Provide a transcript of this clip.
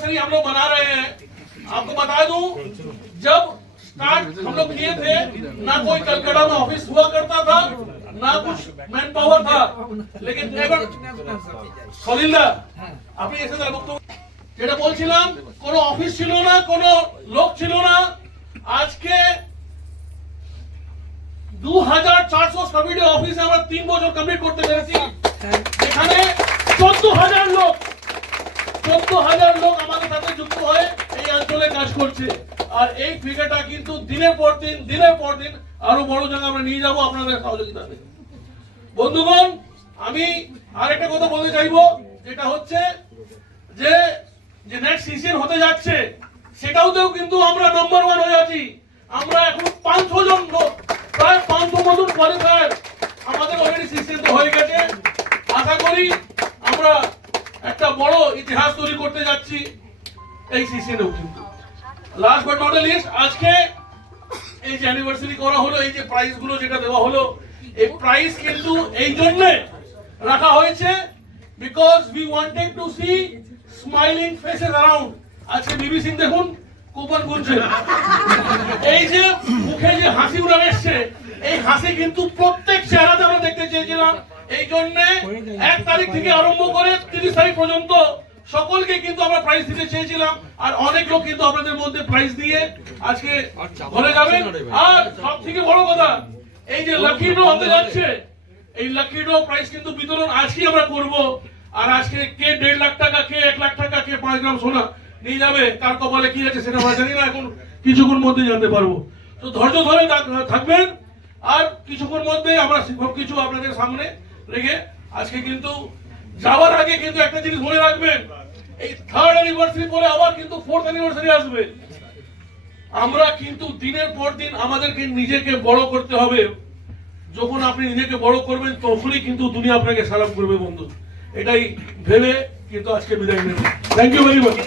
Anniversary हम लोग मना रहे हैं। आपको बता दूं, जब स्टार्ट हम लोग किए थे ना कोई कलकत्ता में ऑफिस हुआ करता था, ना कुछ मैन पावर था, लेकिन সলিলদা আপনি এসে তার বক্তব্য যেটা বলছিলাম, কোনো অফিস ছিল না, কোনো লোক ছিল না। আজকে 2400 স্কয়ার অফিসে আমরা 3 বছর কমপ্লিট করতে পেরেছি, এখানে 14000 লোক আমাদের সাথে যুক্ত হয়ে এই অঞ্চলে কাজ করছে। আর এই ফিগারটা কিন্তু দিনের পর দিন আরো বড় জায়গায় আমরা নিয়ে যাব আপনাদের সহযোগিতাতে। বন্ধুগণ, আমি আরেকটা কথা বলতে চাইবো, যেটা হচ্ছে যে নেক্সট সিজন হতে যাচ্ছে, সেটাওতেও কিন্তু আমরা নম্বর 1 হয়ে আছি। আমরা এখন 500 জন লোক, প্রায় 500 মতন কোয়ালিফায়ার আমাদের অলরেডি সিজন হয়ে গেছে। আশা করি আমরা একটা বড় ইতিহাস তৈরি করতে যাচ্ছি এই সিজনেও। কিন্তু লাস্ট বাট নট লিস্ট, আজকে এই যে অ্যানিভার্সারি করা হলো, এই যে প্রাইজ গুলো যেটা দেওয়া হলো, এই প্রাইজ কিন্তু এই জন্য রাখা হয়েছে because we wanted to see smiling faces around. আজকে বিবি সিং দেখুন কুপন গুনছে, এই যে মুখে যে হাসি উড়ে এসছে, এই হাসি কিন্তু প্রত্যেক চেহারাতে আমরা দেখতে চেয়েছিলাম। এই জন্য 1 তারিখ থেকে আরম্ভ করে 30 তারিখ পর্যন্ত সকলকে কিন্তু আমরা প্রাইজ দিতে চেয়েছিলাম। আর অনেক লোক কিন্তু আপনাদের মধ্যে প্রাইজ দিয়ে আজকে ঘরে যাবেন। আর সব থেকে বড় কথা, এই যে লাকি ড্র হতে যাচ্ছে, এই লাকি ড্র প্রাইজ কিন্তু বিতরণ আজকে আমরা করব। আর আজকে কে 1.5 লাখ টাকা, কে 1 লাখ টাকা, কে 5 গ্রাম সোনা নিয়ে যাবে, কার কপালে কি আছে সেটা আমরা জানি না, এখন কিছুক্ষণ মধ্যে জানতে পারবো। তো ধৈর্য ধরে থাকবেন। আর কিছুক্ষণ মধ্যে আমরা সবকিছু আপনাদের সামনে রেখে, আজকে কিন্তু যাওয়ার আগে কিন্তু একটা জিনিস মনে রাখবেন, এই 3rd অ্যানিভার্সারি পরে আবার কিন্তু 4th অ্যানিভার্সারি আসবে। আমরা কিন্তু দিনের পর দিন আমাদেরকে নিজেকে বড় করতে হবে। যখন আপনি নিজেকে বড় করবেন, তখনই কিন্তু দুনিয়া আপনাকে সালাম করবে বন্ধু। এটাই ভেবে কিন্তু আজকে বিদায় নেব। Thank you very much.